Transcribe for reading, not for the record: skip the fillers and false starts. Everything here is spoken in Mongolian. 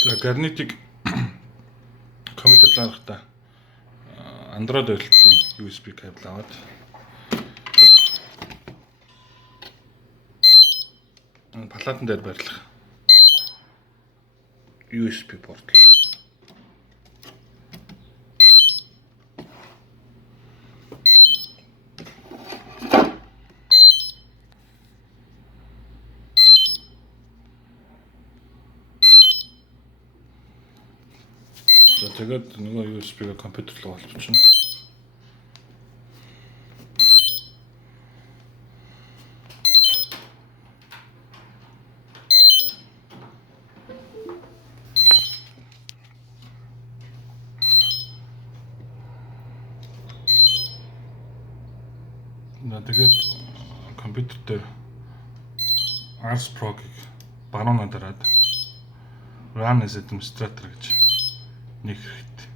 За Garnet-ийг компьютер харахтаа Android ойлтын USB кабель аваад палатан дээр барьлах USB порт руу. За тэгээд нөгөө USB-г компьютер руу холбочихно. Тэгээд компьютер дээр Ars Pro-г баруунаа дараад Run as Administrator гэж нэг хэрэгтэй.